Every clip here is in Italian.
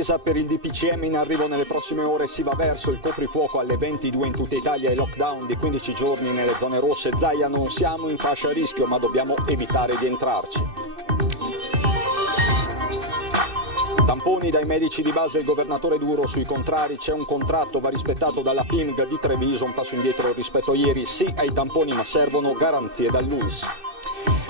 Attesa per il DPCM in arrivo nelle prossime ore, si va verso il coprifuoco alle 22 in tutta Italia e lockdown di 15 giorni nelle zone rosse. Zaia, non siamo in fascia a rischio, ma dobbiamo evitare di entrarci. Tamponi dai medici di base, il governatore duro sui contrari, c'è un contratto, va rispettato dalla FIMG di Treviso, un passo indietro rispetto a ieri, sì ai tamponi ma servono garanzie dall'ULSS.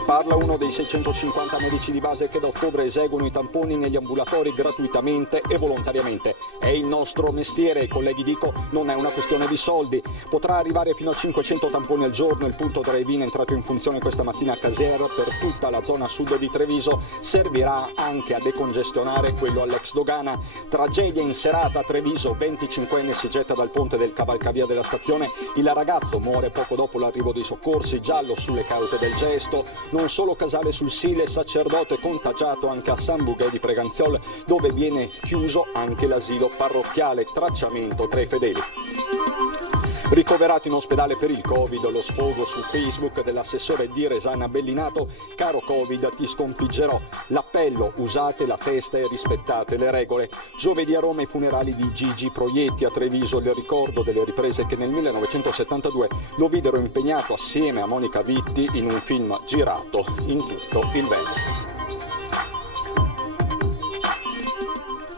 Parla uno dei 650 medici di base che da ottobre eseguono i tamponi negli ambulatori gratuitamente e volontariamente. È il nostro mestiere, i colleghi dico, non è una questione di soldi. Potrà arrivare fino a 500 tamponi al giorno, il punto drive-in è entrato in funzione questa mattina a Caser per tutta la zona sud di Treviso, servirà anche a decongestionare quello all'ex dogana. Tragedia in serata a Treviso, 25enne si getta dal ponte del cavalcavia della stazione, il ragazzo muore poco dopo l'arrivo dei soccorsi, giallo sulle cause del gesto. Non solo Casale sul Sile, sacerdote contagiato anche a San Bugè di Preganziol, dove viene chiuso anche l'asilo parrocchiale, tracciamento tra i fedeli. Ricoverato in ospedale per il Covid, lo sfogo su Facebook dell'assessore di Resana Bellinato, caro Covid ti sconfiggerò, l'appello usate la testa e rispettate le regole. Giovedì a Roma i funerali di Gigi Proietti, a Treviso il ricordo delle riprese che nel 1972 lo videro impegnato assieme a Monica Vitti in un film girato in tutto il Veneto.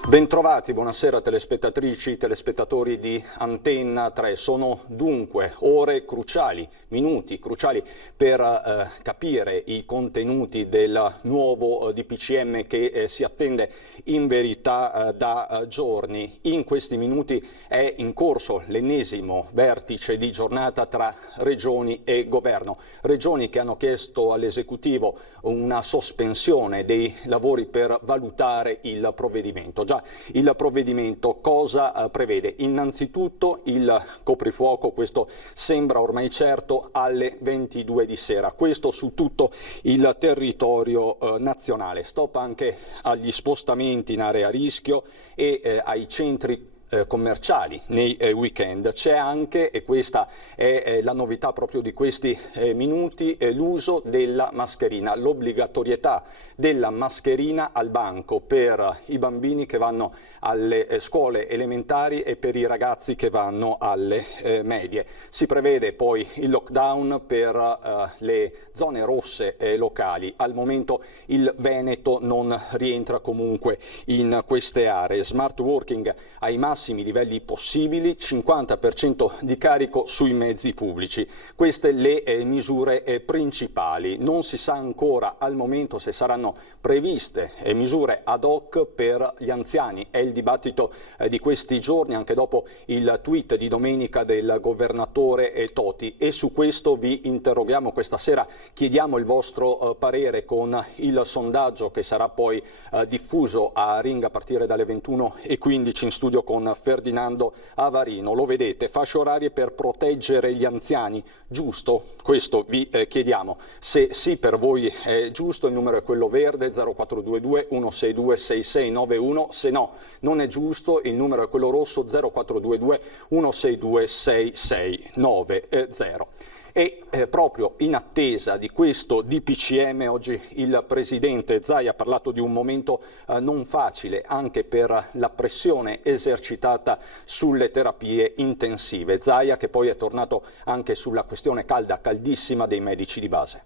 Bentrovati, buonasera telespettatrici, telespettatori di Antenna 3. Sono dunque ore cruciali, minuti cruciali per capire i contenuti del nuovo DPCM che si attende in verità da giorni. In questi minuti è in corso l'ennesimo vertice di giornata tra regioni e governo. Regioni che hanno chiesto all'esecutivo una sospensione dei lavori per valutare il provvedimento. Già, il provvedimento cosa prevede? Innanzitutto il coprifuoco, questo sembra ormai certo, alle 22 di sera, questo su tutto il territorio nazionale. Stop anche agli spostamenti in area a rischio e ai centri commerciali nei weekend. C'è anche, e questa è la novità proprio di questi minuti, l'uso della mascherina, l'obbligatorietà della mascherina al banco per i bambini che vanno alle scuole elementari e per i ragazzi che vanno alle medie. Si prevede poi il lockdown per le zone rosse locali. Al momento il Veneto non rientra comunque in queste aree. Smart working ai massimi livelli possibili, 50% di carico sui mezzi pubblici. Queste le misure principali. Non si sa ancora al momento se saranno previste misure ad hoc per gli anziani. È il dibattito di questi giorni, anche dopo il tweet di domenica del governatore Toti, e su questo vi interroghiamo questa sera. Chiediamo il vostro parere con il sondaggio che sarà poi diffuso a Ring a partire dalle 21:15 in studio con Ferdinando Avarino. Lo vedete, fasce orarie per proteggere gli anziani, giusto? Questo vi chiediamo. Se sì per voi è giusto, il numero è quello verde 0422 162 6691, se no non è giusto, il numero è quello rosso 0422 162 6690. E proprio in attesa di questo DPCM oggi il Presidente Zaia ha parlato di un momento non facile anche per la pressione esercitata sulle terapie intensive. Zaia che poi è tornato anche sulla questione calda, caldissima dei medici di base.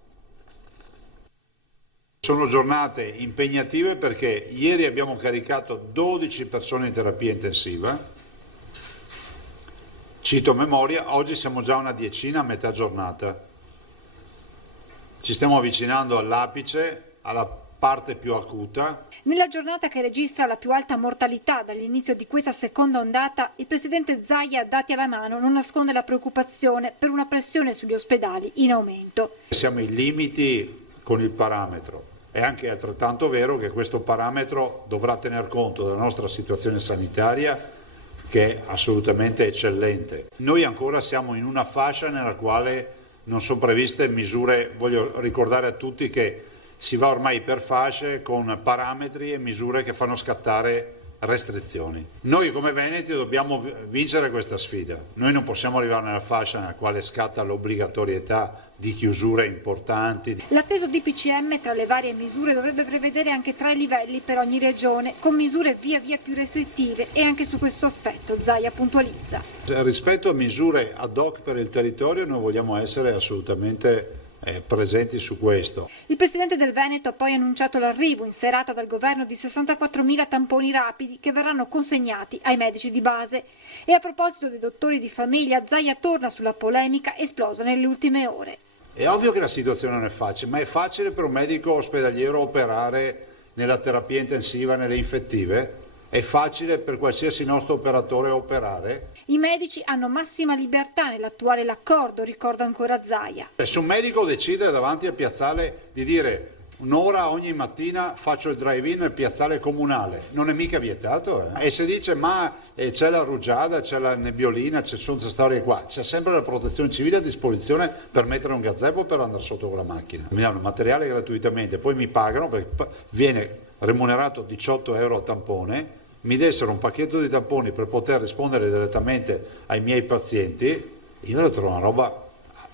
Sono giornate impegnative perché ieri abbiamo caricato 12 persone in terapia intensiva. Cito a memoria, oggi siamo già una decina a metà giornata. Ci stiamo avvicinando all'apice, alla parte più acuta. Nella giornata che registra la più alta mortalità dall'inizio di questa seconda ondata, il presidente Zaia, dati alla mano, non nasconde la preoccupazione per una pressione sugli ospedali in aumento. Siamo ai limiti con il parametro. È anche altrettanto vero che questo parametro dovrà tener conto della nostra situazione sanitaria, che è assolutamente eccellente. Noi ancora siamo in una fascia nella quale non sono previste misure. Voglio ricordare a tutti che si va ormai per fasce con parametri e misure che fanno scattare restrizioni. Noi come veneti dobbiamo vincere questa sfida. Noi non possiamo arrivare nella fascia nella quale scatta l'obbligatorietà di chiusure importanti. L'atteso DPCM tra le varie misure dovrebbe prevedere anche 3 livelli per ogni regione, con misure via via più restrittive, e anche su questo aspetto Zaia puntualizza. Rispetto a misure ad hoc per il territorio noi vogliamo essere assolutamente presenti su questo. Il presidente del Veneto ha poi annunciato l'arrivo in serata dal governo di 64.000 tamponi rapidi che verranno consegnati ai medici di base. E a proposito dei dottori di famiglia, Zaia torna sulla polemica esplosa nelle ultime ore. È ovvio che la situazione non è facile, ma è facile per un medico ospedaliero operare nella terapia intensiva, nelle infettive? È facile per qualsiasi nostro operatore operare? I medici hanno massima libertà nell'attuare l'accordo, ricorda ancora Zaia. Se un medico decide davanti al piazzale di dire un'ora ogni mattina faccio il drive-in nel piazzale comunale, non è mica vietato. E se dice ma c'è la rugiada, c'è la nebbiolina, ci sono queste storie qua, c'è sempre la protezione civile a disposizione per mettere un gazebo per andare sotto con la macchina. Mi danno materiale gratuitamente, poi mi pagano perché viene remunerato 18 euro a tampone, mi dessero un pacchetto di tamponi per poter rispondere direttamente ai miei pazienti, io lo trovo una roba,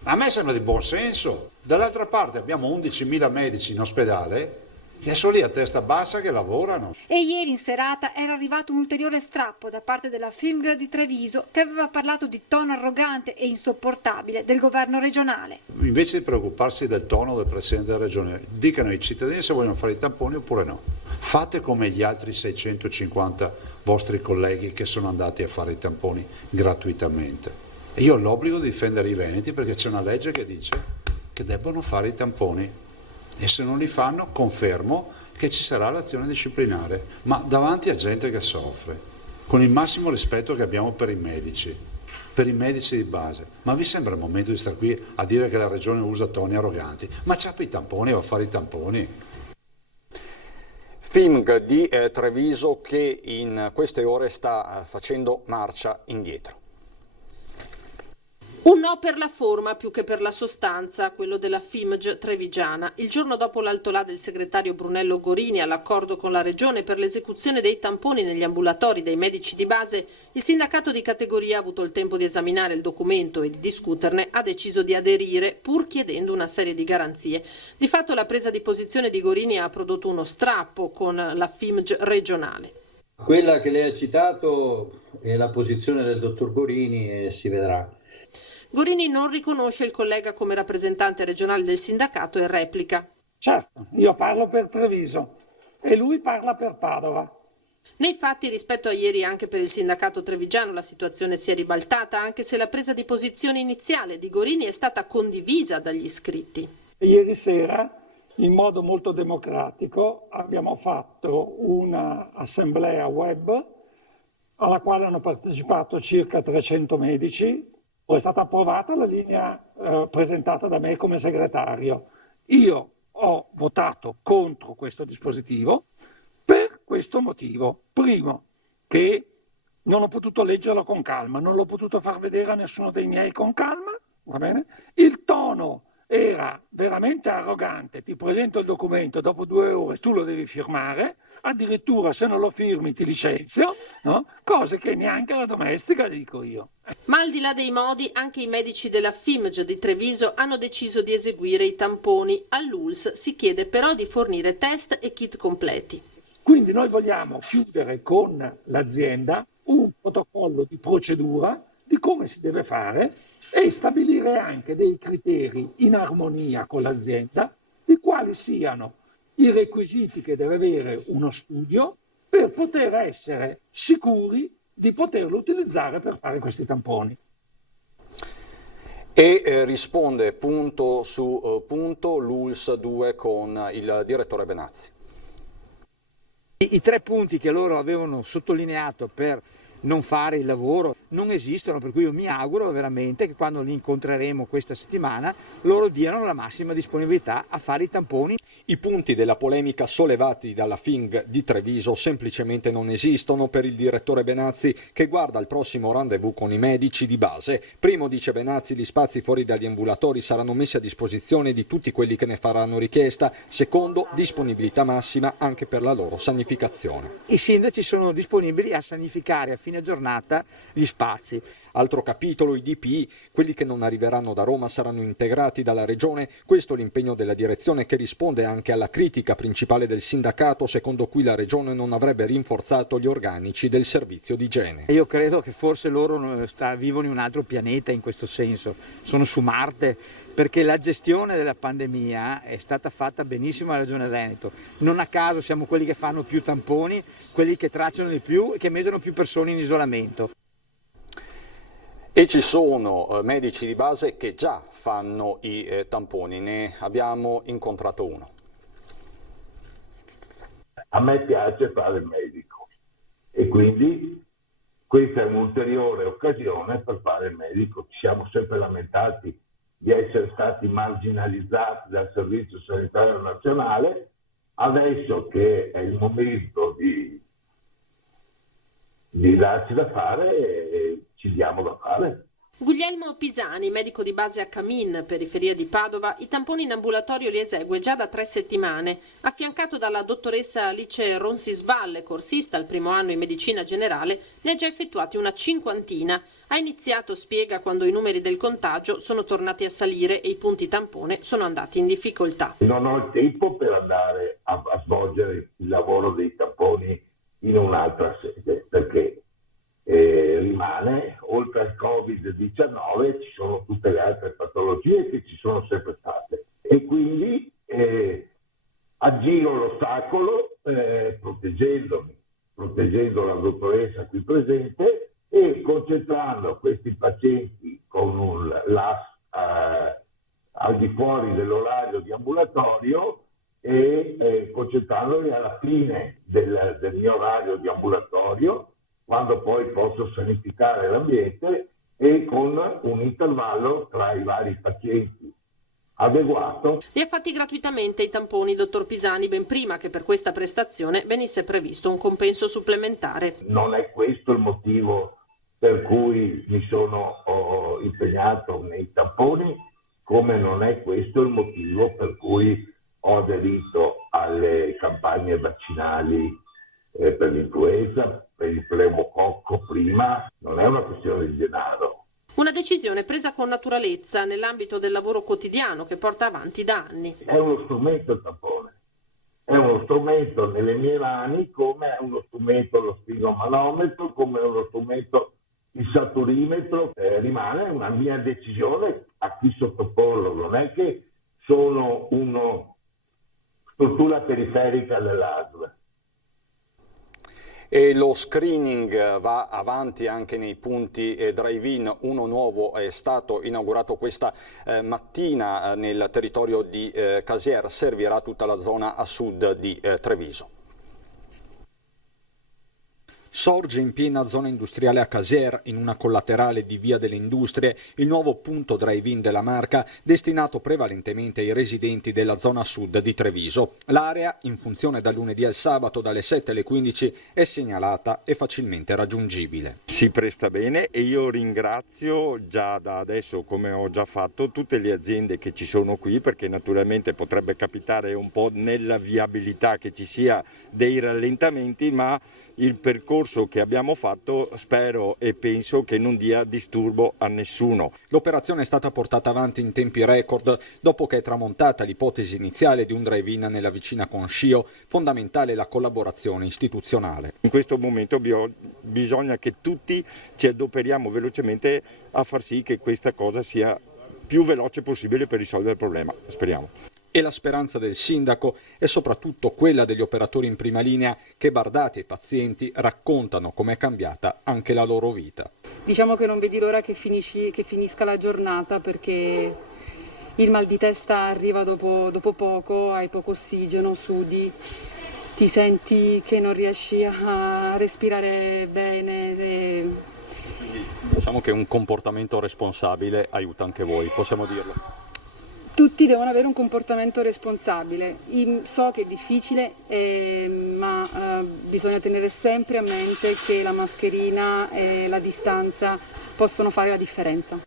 a me sembra di buon senso. Dall'altra parte abbiamo 11.000 medici in ospedale che sono lì a testa bassa che lavorano. E ieri in serata era arrivato un ulteriore strappo da parte della FIMG di Treviso, che aveva parlato di tono arrogante e insopportabile del governo regionale. Invece di preoccuparsi del tono del Presidente della Regione, dicano ai cittadini se vogliono fare i tamponi oppure no. Fate come gli altri 650 vostri colleghi che sono andati a fare i tamponi gratuitamente. E io ho l'obbligo di difendere i veneti perché c'è una legge che dice che debbono fare i tamponi. E se non li fanno confermo che ci sarà l'azione disciplinare, ma davanti a gente che soffre, con il massimo rispetto che abbiamo per i medici di base. Ma vi sembra il momento di stare qui a dire che la regione usa toni arroganti? Ma ciappa i tamponi, va a fare i tamponi. FIMG di Treviso che in queste ore sta facendo marcia indietro. Un no per la forma più che per la sostanza, quello della FIMG trevigiana. Il giorno dopo l'altolà del segretario Brunello Gorini all'accordo con la Regione per l'esecuzione dei tamponi negli ambulatori dei medici di base, il sindacato di categoria ha avuto il tempo di esaminare il documento e di discuterne, ha deciso di aderire pur chiedendo una serie di garanzie. Di fatto la presa di posizione di Gorini ha prodotto uno strappo con la FIMG regionale. Quella che lei ha citato è la posizione del dottor Gorini e si vedrà. Gorini non riconosce il collega come rappresentante regionale del sindacato e replica. Certo, io parlo per Treviso e lui parla per Padova. Nei fatti, rispetto a ieri, anche per il sindacato trevigiano la situazione si è ribaltata, anche se la presa di posizione iniziale di Gorini è stata condivisa dagli iscritti. Ieri sera, in modo molto democratico, abbiamo fatto un'assemblea web alla quale hanno partecipato circa 300 medici. Poi è stata approvata la linea presentata da me come segretario. Io ho votato contro questo dispositivo per questo motivo. Primo, che non ho potuto leggerlo con calma, non l'ho potuto far vedere a nessuno dei miei con calma, va bene? Il tono era veramente arrogante, ti presento il documento, dopo 2 ore tu lo devi firmare, addirittura se non lo firmi ti licenzio, no? Cose che neanche la domestica dico io. Ma al di là dei modi, anche i medici della FIMG di Treviso hanno deciso di eseguire i tamponi. All'ULSS si chiede però di fornire test e kit completi. Quindi noi vogliamo chiudere con l'azienda un protocollo di procedura di come si deve fare e stabilire anche dei criteri in armonia con l'azienda di quali siano i requisiti che deve avere uno studio per poter essere sicuri di poterlo utilizzare per fare questi tamponi. E risponde punto su punto l'ULSS 2 con il direttore Benazzi. I 3 punti che loro avevano sottolineato per non fare il lavoro, non esistono, per cui io mi auguro veramente che quando li incontreremo questa settimana loro diano la massima disponibilità a fare i tamponi. I punti della polemica sollevati dalla FING di Treviso semplicemente non esistono per il direttore Benazzi, che guarda al prossimo rendezvous con i medici di base. Primo, dice Benazzi, gli spazi fuori dagli ambulatori saranno messi a disposizione di tutti quelli che ne faranno richiesta. Secondo, disponibilità massima anche per la loro sanificazione. I sindaci sono disponibili a sanificare a fine giornata gli spazi. Altro capitolo, i DPI, quelli che non arriveranno da Roma saranno integrati dalla Regione. Questo è l'impegno della direzione, che risponde anche alla critica principale del sindacato, secondo cui la Regione non avrebbe rinforzato gli organici del servizio di igiene. Io credo che forse loro vivono in un altro pianeta in questo senso, sono su Marte, perché la gestione della pandemia è stata fatta benissimo alla Regione Veneto. Non a caso siamo quelli che fanno più tamponi, quelli che tracciano di più e che mettono più persone in isolamento. E ci sono medici di base che già fanno i tamponi, ne abbiamo incontrato uno. A me piace fare il medico e quindi questa è un'ulteriore occasione per fare il medico. Ci siamo sempre lamentati di essere stati marginalizzati dal Servizio Sanitario Nazionale, adesso che è il momento di darci da fare, ci diamo da fare. Guglielmo Pisani, medico di base a Camin, periferia di Padova, i tamponi in ambulatorio li esegue già da 3 settimane, affiancato dalla dottoressa Alice Ronsisvalle, corsista al primo anno in medicina generale, ne ha già effettuati una 50. Ha iniziato, spiega, quando i numeri del contagio sono tornati a salire e i punti tampone sono andati in difficoltà. Non ho il tempo per andare a svolgere il lavoro dei tamponi in un'altra sede, perché rimane, oltre al Covid-19 ci sono tutte le altre patologie che ci sono sempre state e quindi aggiro l'ostacolo proteggendo la dottoressa qui presente e concentrando questi pazienti con un LAS al di fuori dell'orario di ambulatorio e concentrandoli alla fine del mio orario di ambulatorio, quando poi posso sanificare l'ambiente e con un intervallo tra i vari pazienti adeguato. Li ha fatti gratuitamente i tamponi, dottor Pisani, ben prima che per questa prestazione venisse previsto un compenso supplementare. Non è questo il motivo per cui mi sono impegnato nei tamponi, come non è questo il motivo per cui ho aderito alle campagne vaccinali per l'influenza, per il pneumococco prima. Non è una questione di denaro. Una decisione presa con naturalezza nell'ambito del lavoro quotidiano che porta avanti da anni. È uno strumento il tampone, è uno strumento nelle mie mani, come è uno strumento lo sfigomanometro, come è uno strumento il saturimetro. Rimane una mia decisione a chi sottoporlo, non è che sono una struttura periferica dell'ASL. E lo screening va avanti anche nei punti drive-in. Uno nuovo è stato inaugurato questa mattina nel territorio di Casier, servirà tutta la zona a sud di Treviso. Sorge in piena zona industriale a Casier, in una collaterale di Via delle Industrie, il nuovo punto drive-in della marca, destinato prevalentemente ai residenti della zona sud di Treviso. L'area, in funzione dal lunedì al sabato dalle 7 alle 15, è segnalata e facilmente raggiungibile. Si presta bene e io ringrazio già da adesso, come ho già fatto, tutte le aziende che ci sono qui, perché naturalmente potrebbe capitare un po' nella viabilità che ci sia dei rallentamenti, ma il percorso che abbiamo fatto spero e penso che non dia disturbo a nessuno. L'operazione è stata portata avanti in tempi record dopo che è tramontata l'ipotesi iniziale di un drive-in nella vicina Conschio, fondamentale la collaborazione istituzionale. In questo momento bisogna che tutti ci adoperiamo velocemente a far sì che questa cosa sia più veloce possibile per risolvere il problema, speriamo. E la speranza del sindaco è soprattutto quella degli operatori in prima linea che, bardati ai pazienti, raccontano com'è cambiata anche la loro vita. Diciamo che non vedi l'ora che finisca la giornata, perché il mal di testa arriva dopo poco, hai poco ossigeno, sudi ti senti che non riesci a respirare bene. Diciamo che un comportamento responsabile aiuta anche voi, possiamo dirlo. Tutti devono avere un comportamento responsabile. So che è difficile, ma bisogna tenere sempre a mente che la mascherina e la distanza possono fare la differenza.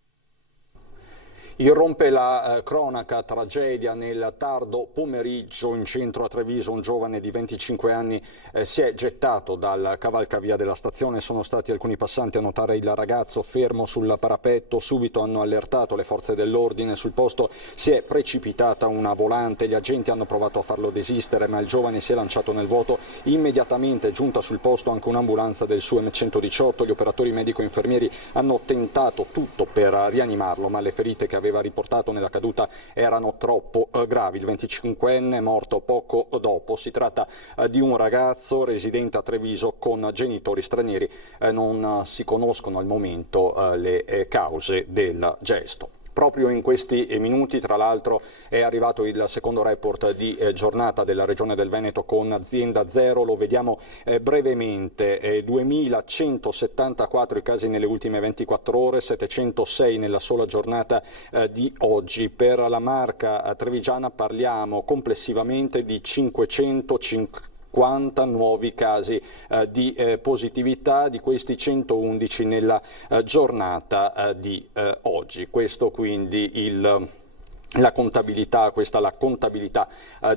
Irrompe la cronaca, tragedia nel tardo pomeriggio in centro a Treviso. Un giovane di 25 anni si è gettato dal cavalcavia della stazione. Sono stati alcuni passanti a notare il ragazzo fermo sul parapetto. Subito hanno allertato le forze dell'ordine. Sul posto si è precipitata una volante. Gli agenti hanno provato a farlo desistere, ma il giovane si è lanciato nel vuoto. Immediatamente è giunta sul posto anche un'ambulanza del SUEM 118. Gli operatori medico-infermieri hanno tentato tutto per rianimarlo, ma le ferite che aveva riportato nella caduta erano troppo gravi. Il 25enne è morto poco dopo. Si tratta di un ragazzo residente a Treviso con genitori stranieri. Non si conoscono al momento le cause del gesto. Proprio in questi minuti, tra l'altro, è arrivato il secondo report di giornata della Regione del Veneto con azienda zero. Lo vediamo brevemente. 2.174 i casi nelle ultime 24 ore, 706 nella sola giornata di oggi. Per la Marca trevigiana parliamo complessivamente di 550 nuovi casi di positività, di questi 111 nella giornata di oggi. Questo quindi la contabilità, questa la contabilità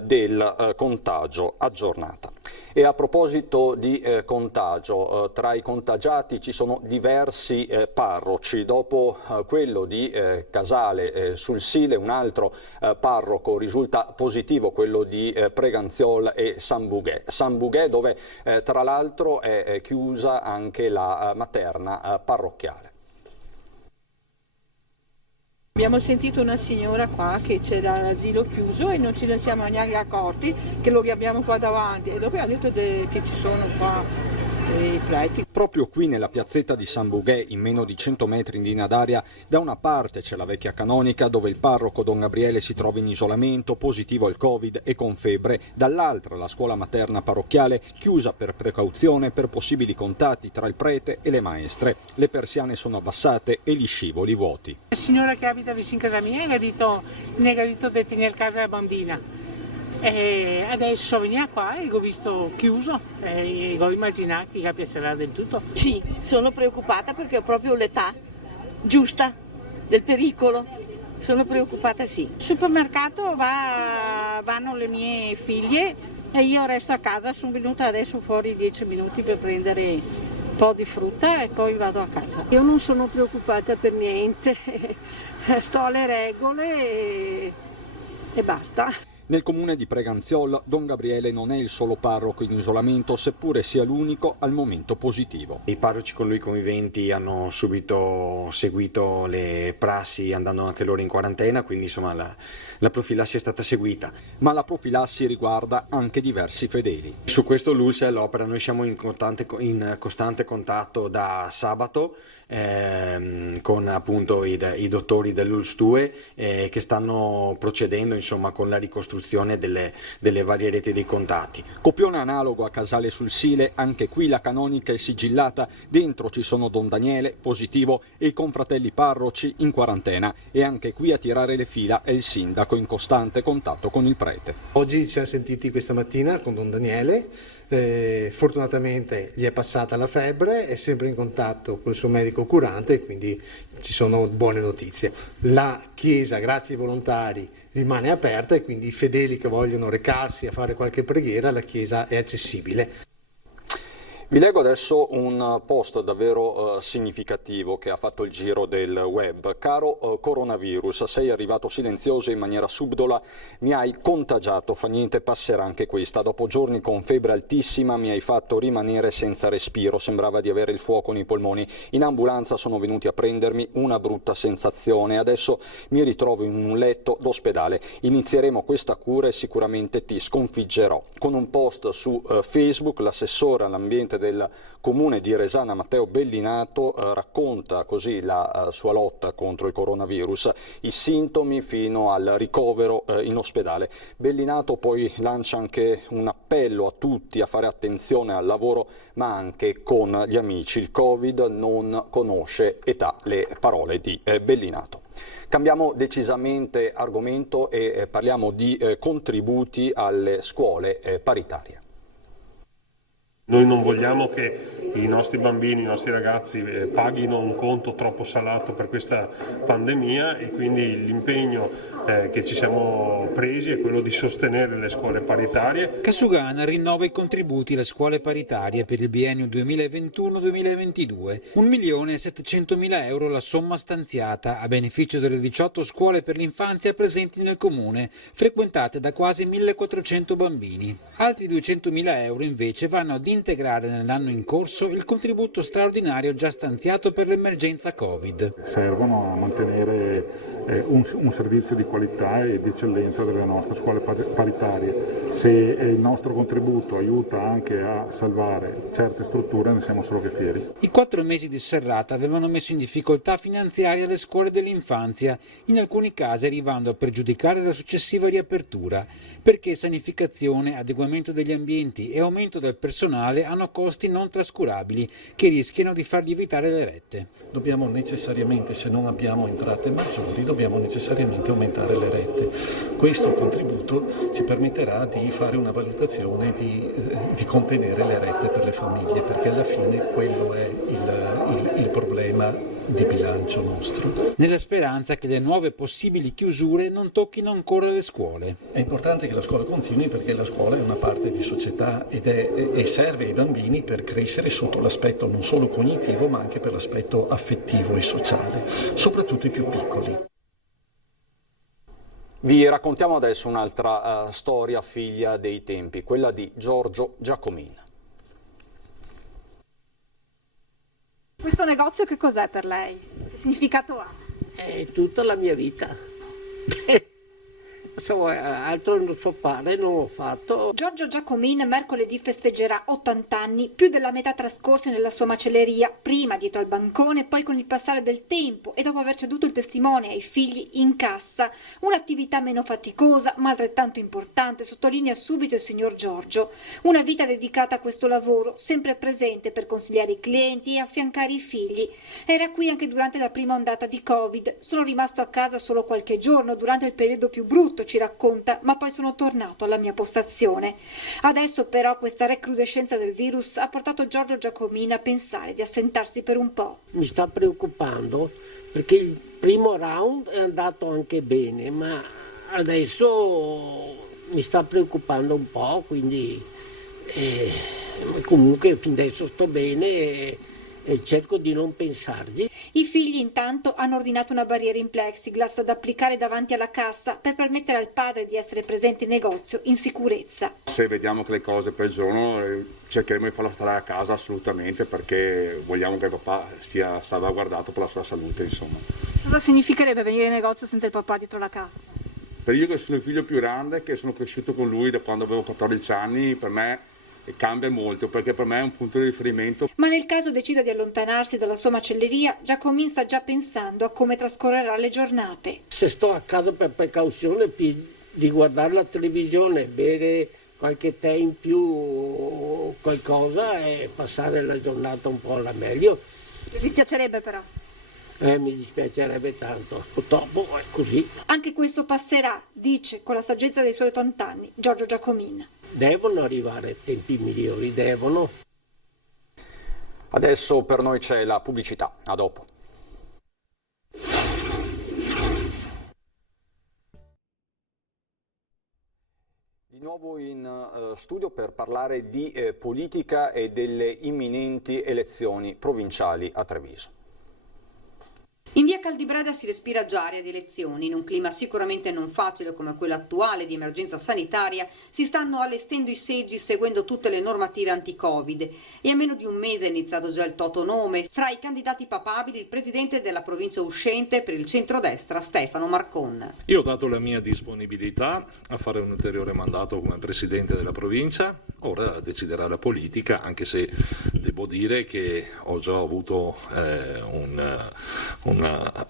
del contagio aggiornata. E a proposito di contagio, tra i contagiati ci sono diversi parroci. Dopo quello di Casale sul Sile, un altro parroco risulta positivo, quello di Preganziol e San Bugè, dove tra l'altro è chiusa anche la materna parrocchiale. Abbiamo sentito una signora qua che c'era l'asilo chiuso e non ce ne siamo neanche accorti che lo abbiamo qua davanti, e dopo ha detto che ci sono qua i preti. Proprio qui nella piazzetta di San Bugè, in meno di 100 metri in linea d'aria, da una parte c'è la vecchia canonica dove il parroco Don Gabriele si trova in isolamento, positivo al Covid e con febbre, dall'altra la scuola materna parrocchiale chiusa per precauzione per possibili contatti tra il prete e le maestre. Le persiane sono abbassate e gli scivoli vuoti. La signora che abita vicino a casa mia mi ha detto di tenere a casa la bambina. E adesso veniva qua e ho visto chiuso e ho immaginato che piacerà del tutto. Sì, sono preoccupata perché ho proprio l'età giusta del pericolo. Sono preoccupata, sì. Al supermercato vanno le mie figlie e io resto a casa. Sono venuta adesso fuori 10 minuti per prendere un po' di frutta e poi vado a casa. Io non sono preoccupata per niente, sto alle regole e basta. Nel comune di Preganziol, Don Gabriele non è il solo parroco in isolamento, seppure sia l'unico al momento positivo. I parroci con lui conviventi hanno subito seguito le prassi andando anche loro in quarantena, quindi insomma la profilassi è stata seguita. Ma la profilassi riguarda anche diversi fedeli. Su questo l'ULSS è all'opera, noi siamo in costante contatto da sabato con appunto i dottori dell'ULSS 2 che stanno procedendo insomma con la ricostruzione delle varie reti dei contatti. Copione analogo a Casale sul Sile, anche qui la canonica è sigillata, dentro ci sono Don Daniele positivo e i confratelli parroci in quarantena, e anche qui a tirare le fila è il sindaco in costante contatto con il prete. Oggi ci siamo sentiti questa mattina con Don Daniele. Fortunatamente gli è passata la febbre, è sempre in contatto col suo medico curante e quindi ci sono buone notizie. La chiesa, grazie ai volontari, rimane aperta e quindi i fedeli che vogliono recarsi a fare qualche preghiera, la chiesa è accessibile. Vi leggo adesso un post davvero significativo che ha fatto il giro del web. Caro coronavirus, sei arrivato silenzioso in maniera subdola, mi hai contagiato, fa niente, passerà anche questa. Dopo giorni con febbre altissima mi hai fatto rimanere senza respiro, sembrava di avere il fuoco nei polmoni. In ambulanza sono venuti a prendermi, una brutta sensazione. Adesso mi ritrovo in un letto d'ospedale. Inizieremo questa cura e sicuramente ti sconfiggerò. Con un post su Facebook, l'assessore all'ambiente del comune di Resana, Matteo Bellinato, racconta così la sua lotta contro il coronavirus, i sintomi fino al ricovero in ospedale. Bellinato poi lancia anche un appello a tutti a fare attenzione al lavoro, ma anche con gli amici. Il Covid non conosce età, le parole di Bellinato. Cambiamo decisamente argomento e parliamo di contributi alle scuole paritarie. Noi non vogliamo che i nostri bambini, i nostri ragazzi paghino un conto troppo salato per questa pandemia, e quindi l'impegno che ci siamo presi è quello di sostenere le scuole paritarie. Casugana rinnova i contributi alle scuole paritarie per il biennio 2021-2022. 1.700.000 euro la somma stanziata a beneficio delle 18 scuole per l'infanzia presenti nel comune, frequentate da quasi 1.400 bambini. Altri 200.000 euro invece vanno ad integrare nell'anno in corso il contributo straordinario già stanziato per l'emergenza Covid. Servono a mantenere un servizio di qualità e di eccellenza delle nostre scuole paritarie. Se il nostro contributo aiuta anche a salvare certe strutture, ne siamo solo che fieri. I 4 mesi di serrata avevano messo in difficoltà finanziaria le scuole dell'infanzia, in alcuni casi arrivando a pregiudicare la successiva riapertura, perché sanificazione, adeguamento degli ambienti e aumento del personale hanno costi non trascurabili che rischiano di far lievitare le rette. Dobbiamo necessariamente, se non abbiamo entrate maggiori, dobbiamo necessariamente aumentare le rette. Questo contributo ci permetterà di fare una valutazione di contenere le rette per le famiglie, perché alla fine quello è il problema di bilancio nostro. Nella speranza che le nuove possibili chiusure non tocchino ancora le scuole. È importante che la scuola continui, perché la scuola è una parte di società e serve ai bambini per crescere sotto l'aspetto non solo cognitivo ma anche per l'aspetto affettivo e sociale, soprattutto i più piccoli. Vi raccontiamo adesso un'altra storia figlia dei tempi, quella di Giorgio Giacomin. Questo negozio che cos'è per lei? Che significato ha? È tutta la mia vita. Altro non so fare, non l'ho fatto. Giorgio Giacomin mercoledì festeggerà 80 anni, più della metà trascorsi nella sua macelleria, prima dietro al bancone, poi con il passare del tempo e dopo aver ceduto il testimone ai figli in cassa. Un'attività meno faticosa ma altrettanto importante, sottolinea subito il signor Giorgio. Una vita dedicata a questo lavoro, sempre presente per consigliare i clienti e affiancare i figli. Era qui anche durante la prima ondata di Covid. Sono rimasto a casa solo qualche giorno durante il periodo più brutto, ci racconta, ma poi sono tornato alla mia postazione. Adesso però questa recrudescenza del virus ha portato Giorgio Giacomin a pensare di assentarsi per un po'. Mi sta preoccupando perché il primo round è andato anche bene, ma adesso mi sta preoccupando un po', quindi comunque fin adesso sto bene e cerco di non pensarci. I figli intanto hanno ordinato una barriera in plexiglass da applicare davanti alla cassa per permettere al padre di essere presente in negozio in sicurezza. Se vediamo che le cose peggiorano cercheremo di farlo stare a casa assolutamente, perché vogliamo che il papà sia salvaguardato per la sua salute, insomma. Cosa significherebbe venire in negozio senza il papà dietro la cassa? Per io che sono il figlio più grande, che sono cresciuto con lui da quando avevo 14 anni, per me cambia molto, perché per me è un punto di riferimento. Ma nel caso decida di allontanarsi dalla sua macelleria, Giacomin sta già pensando a come trascorrerà le giornate. Se sto a casa per precauzione di guardare la televisione, bere qualche tè in più, qualcosa, e passare la giornata un po' alla meglio. Mi dispiacerebbe però. Mi dispiacerebbe tanto, purtroppo è così. Anche questo passerà, dice con la saggezza dei suoi 80 anni, Giorgio Giacomin. Devono arrivare tempi migliori, devono. Adesso per noi c'è la pubblicità, a dopo. Di nuovo in studio per parlare di politica e delle imminenti elezioni provinciali a Treviso. In via Via Caldibreda si respira già aria di elezioni. In un clima sicuramente non facile come quello attuale di emergenza sanitaria, si stanno allestendo i seggi seguendo tutte le normative anti-Covid e a meno di un mese è iniziato già il totonome. Fra i candidati papabili il presidente della provincia uscente per il centrodestra Stefano Marcon. Io ho dato la mia disponibilità a fare un ulteriore mandato come presidente della provincia, ora deciderà la politica, anche se devo dire che ho già avuto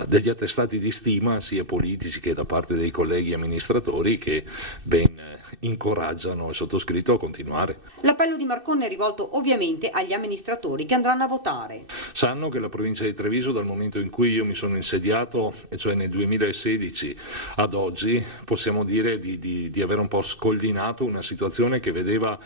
degli attestati di stima sia politici che da parte dei colleghi amministratori che ben incoraggiano il sottoscritto a continuare. L'appello di Marcon è rivolto ovviamente agli amministratori che andranno a votare. Sanno che la provincia di Treviso, dal momento in cui io mi sono insediato, e cioè nel 2016 ad oggi, possiamo dire di aver un po' scollinato una situazione che vedeva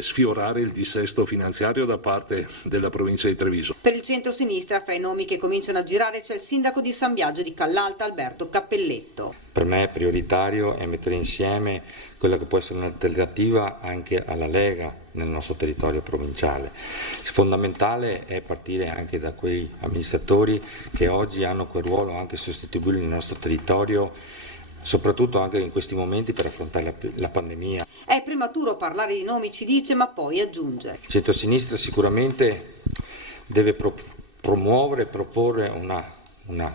sfiorare il dissesto finanziario da parte della provincia di Treviso. Per il centro-sinistra, fra i nomi che cominciano a girare c'è il sindaco di San Biagio di Callalta, Alberto Cappelletto. Per me è prioritario è mettere insieme quella che può essere un'alternativa anche alla Lega nel nostro territorio provinciale. Fondamentale è partire anche da quei amministratori che oggi hanno quel ruolo anche sostituibile nel nostro territorio, soprattutto anche in questi momenti per affrontare la pandemia. È prematuro parlare di nomi, ci dice, ma poi aggiunge. Il centro-sinistra sicuramente deve promuovere e proporre una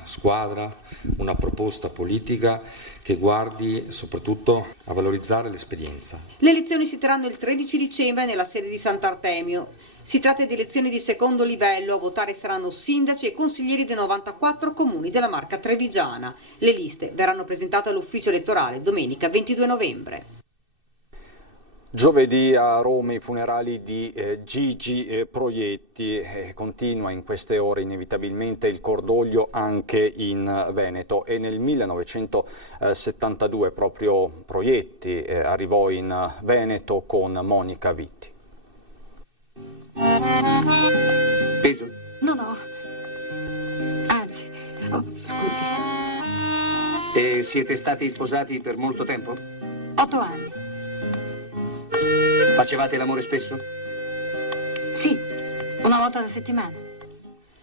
squadra, una proposta politica che guardi soprattutto a valorizzare l'esperienza. Le elezioni si terranno il 13 dicembre nella sede di Sant'Artemio. Si tratta di elezioni di secondo livello, a votare saranno sindaci e consiglieri dei 94 comuni della Marca trevigiana. Le liste verranno presentate all'ufficio elettorale domenica 22 novembre. Giovedì a Roma i funerali di Gigi Proietti, continua in queste ore inevitabilmente il cordoglio anche in Veneto e nel 1972 proprio Proietti arrivò in Veneto con Monica Vitti. Peso? No, anzi, scusi. E siete stati sposati per molto tempo? 8 anni. Facevate l'amore spesso? Sì, una volta alla settimana.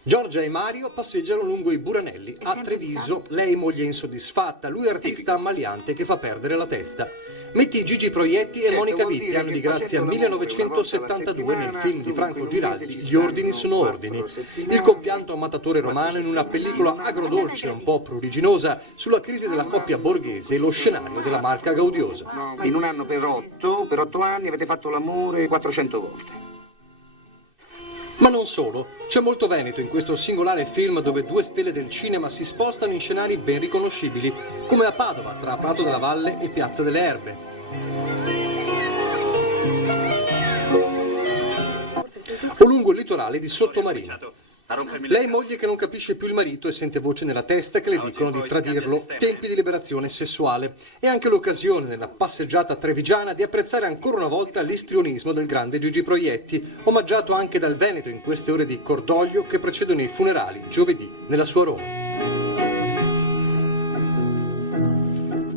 Giorgia e Mario passeggiano lungo i Buranelli a Treviso, lei moglie insoddisfatta, lui artista ammaliante che fa perdere la testa. Metti Gigi Proietti e Monica Vitti, anno di grazia 1972 nel film di Franco Giraldi, Gli ordini sono ordini. Il compianto ammatatore romano in una pellicola agrodolce un po' pruriginosa sulla crisi della coppia borghese e lo scenario della Marca gaudiosa. In un anno per 8 anni avete fatto l'amore 400 volte. Ma non solo, c'è molto Veneto in questo singolare film dove 2 stelle del cinema si spostano in scenari ben riconoscibili, come a Padova, tra Prato della Valle e Piazza delle Erbe. O lungo il litorale di Sottomarino. Lei moglie che non capisce più il marito e sente voci nella testa che le dicono di tradirlo, tempi di liberazione sessuale. È anche l'occasione nella passeggiata trevigiana di apprezzare ancora una volta l'istrionismo del grande Gigi Proietti, omaggiato anche dal Veneto in queste ore di cordoglio che precedono i funerali giovedì nella sua Roma.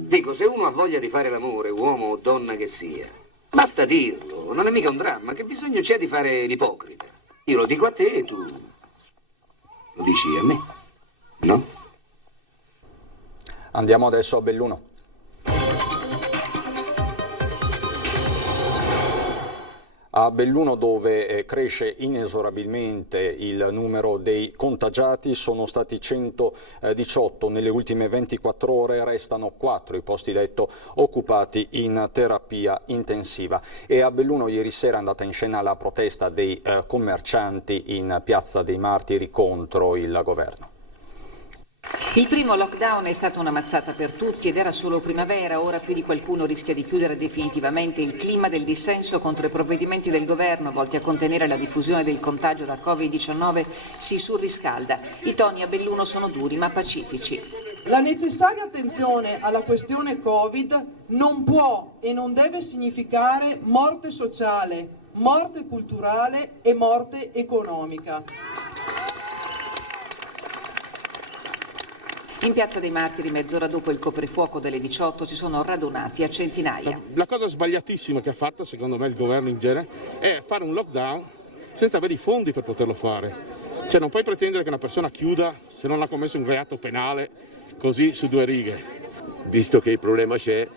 Dico, se uno ha voglia di fare l'amore, uomo o donna che sia, basta dirlo, non è mica un dramma, che bisogno c'è di fare l'ipocrita? Io lo dico a te e tu lo dici a me, no? Andiamo adesso a Belluno. A Belluno, dove cresce inesorabilmente il numero dei contagiati, sono stati 118 nelle ultime 24 ore, restano 4 i posti letto occupati in terapia intensiva. E a Belluno ieri sera è andata in scena la protesta dei commercianti in Piazza dei Martiri contro il governo. Il primo lockdown è stata una mazzata per tutti ed era solo primavera, ora più di qualcuno rischia di chiudere definitivamente. Il clima del dissenso contro i provvedimenti del governo volti a contenere la diffusione del contagio da Covid-19 si surriscalda. I toni a Belluno sono duri ma pacifici. La necessaria attenzione alla questione Covid non può e non deve significare morte sociale, morte culturale e morte economica. In Piazza dei Martiri, mezz'ora dopo il coprifuoco delle 18, si sono radunati a centinaia. La cosa sbagliatissima che ha fatto, secondo me, il governo in genere, è fare un lockdown senza avere i fondi per poterlo fare. Cioè non puoi pretendere che una persona chiuda se non ha commesso un reato penale così su 2 righe. Visto che il problema c'è,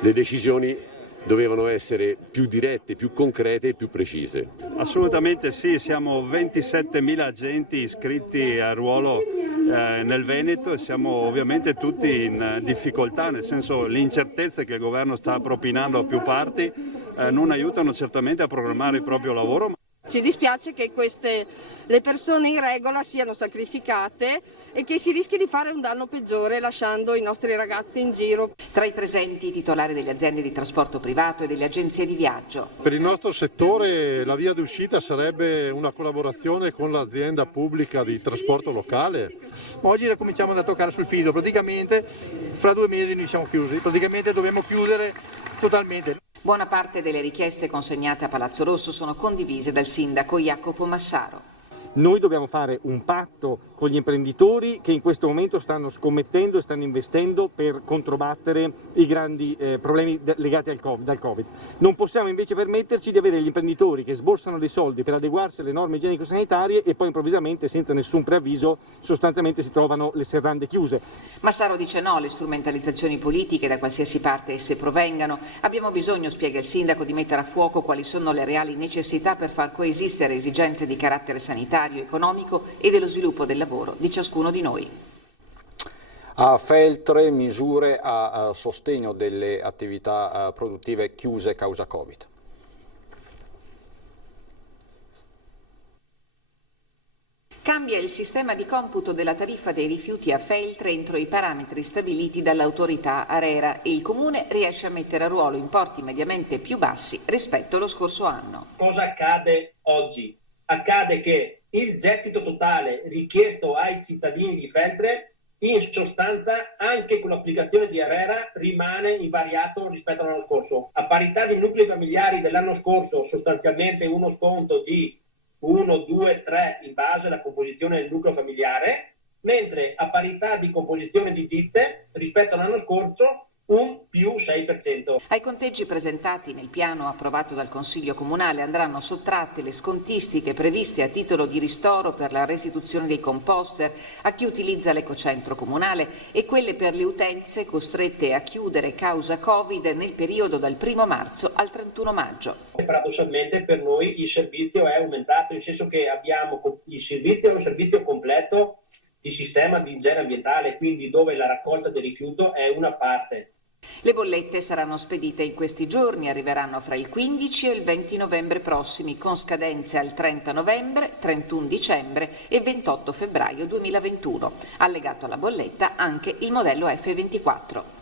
le decisioni dovevano essere più dirette, più concrete e più precise. Assolutamente sì, siamo 27.000 agenti iscritti a ruolo nel Veneto e siamo ovviamente tutti in difficoltà, nel senso le incertezze che il governo sta propinando a più parti non aiutano certamente a programmare il proprio lavoro. Ci dispiace che le persone in regola siano sacrificate e che si rischi di fare un danno peggiore lasciando i nostri ragazzi in giro. Tra i presenti i titolari delle aziende di trasporto privato e delle agenzie di viaggio. Per il nostro settore la via d'uscita sarebbe una collaborazione con l'azienda pubblica di trasporto locale. Oggi cominciamo a toccare sul filo, praticamente fra 2 mesi noi siamo chiusi, praticamente dobbiamo chiudere totalmente. Buona parte delle richieste consegnate a Palazzo Rosso sono condivise dal sindaco Jacopo Massaro. Noi dobbiamo fare un patto con gli imprenditori che in questo momento stanno scommettendo e stanno investendo per controbattere i grandi problemi legati al Covid. Non possiamo invece permetterci di avere gli imprenditori che sborsano dei soldi per adeguarsi alle norme igienico-sanitarie e poi improvvisamente, senza nessun preavviso, sostanzialmente si trovano le serrande chiuse. Massaro dice no alle strumentalizzazioni politiche da qualsiasi parte esse provengano. Abbiamo bisogno, spiega il sindaco, di mettere a fuoco quali sono le reali necessità per far coesistere esigenze di carattere sanitario, economico e dello sviluppo del lavoro di ciascuno di noi. A Feltre misure a sostegno delle attività produttive chiuse causa Covid. Cambia il sistema di computo della tariffa dei rifiuti a Feltre entro i parametri stabiliti dall'autorità ARERA e il Comune riesce a mettere a ruolo importi mediamente più bassi rispetto allo scorso anno. Cosa accade oggi? Accade che il gettito totale richiesto ai cittadini di Feltre in sostanza anche con l'applicazione di ARERA rimane invariato rispetto all'anno scorso. A parità di nuclei familiari dell'anno scorso sostanzialmente uno sconto di 1, 2, 3 in base alla composizione del nucleo familiare, mentre a parità di composizione di ditte rispetto all'anno scorso un più 6%. Ai conteggi presentati nel piano approvato dal Consiglio Comunale andranno sottratte le scontistiche previste a titolo di ristoro per la restituzione dei composter a chi utilizza l'ecocentro comunale e quelle per le utenze costrette a chiudere causa Covid nel periodo dal 1 marzo al 31 maggio. Paradossalmente per noi il servizio è aumentato, nel senso che il servizio è un servizio completo di sistema di igiene ambientale, quindi dove la raccolta del rifiuto è una parte. Le bollette saranno spedite in questi giorni, arriveranno fra il 15 e il 20 novembre prossimi, con scadenze al 30 novembre, 31 dicembre e 28 febbraio 2021. Allegato alla bolletta anche il modello F24.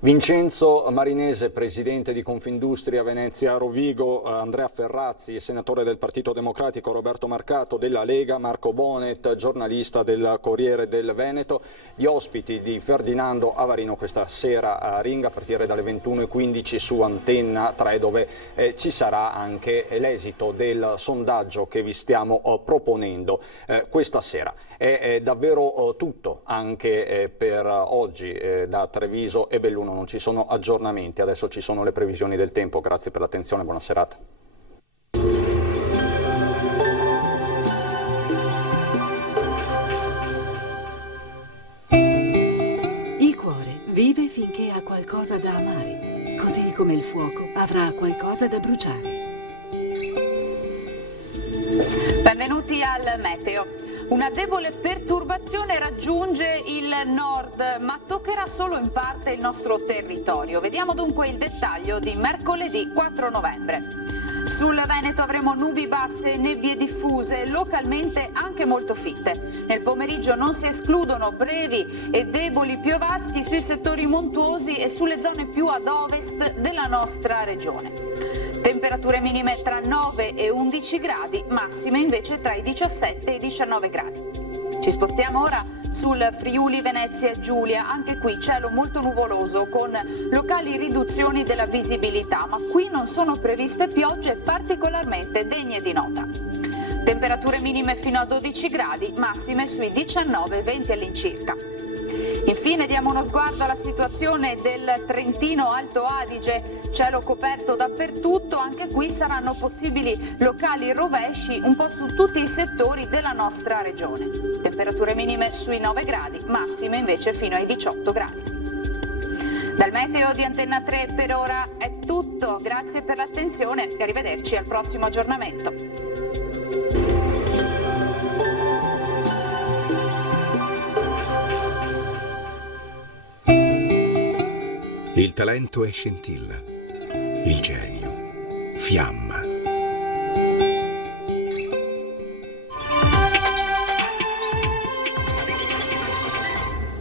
Vincenzo Marinese, presidente di Confindustria Venezia Rovigo, Andrea Ferrazzi, senatore del Partito Democratico, Roberto Marcato della Lega, Marco Bonet, giornalista del Corriere del Veneto, gli ospiti di Ferdinando Avarino questa sera a Ringa a partire dalle 21:15 su Antenna 3, dove ci sarà anche l'esito del sondaggio che vi stiamo proponendo questa sera. È davvero tutto anche per oggi da Treviso e Belluno. Non ci sono aggiornamenti, adesso ci sono le previsioni del tempo. Grazie per l'attenzione, buona serata. Il cuore vive finché ha qualcosa da amare, così come il fuoco avrà qualcosa da bruciare. Benvenuti al meteo. Una debole perturbazione raggiunge il nord, ma toccherà solo in parte il nostro territorio. Vediamo dunque il dettaglio di mercoledì 4 novembre. Sul Veneto avremo nubi basse e nebbie diffuse, localmente anche molto fitte. Nel pomeriggio non si escludono brevi e deboli piovaschi sui settori montuosi e sulle zone più ad ovest della nostra regione. Temperature minime tra 9 e 11 gradi, massime invece tra i 17 e i 19 gradi. Ci spostiamo ora sul Friuli Venezia Giulia, anche qui cielo molto nuvoloso con locali riduzioni della visibilità, ma qui non sono previste piogge particolarmente degne di nota. Temperature minime fino a 12 gradi, massime sui 19-20 all'incirca. Infine diamo uno sguardo alla situazione del Trentino Alto Adige, cielo coperto dappertutto, anche qui saranno possibili locali rovesci un po' su tutti i settori della nostra regione. Temperature minime sui 9 gradi, massime invece fino ai 18 gradi. Dal meteo di Antenna 3 per ora è tutto, grazie per l'attenzione e arrivederci al prossimo aggiornamento. Il talento è scintilla, il genio fiamma.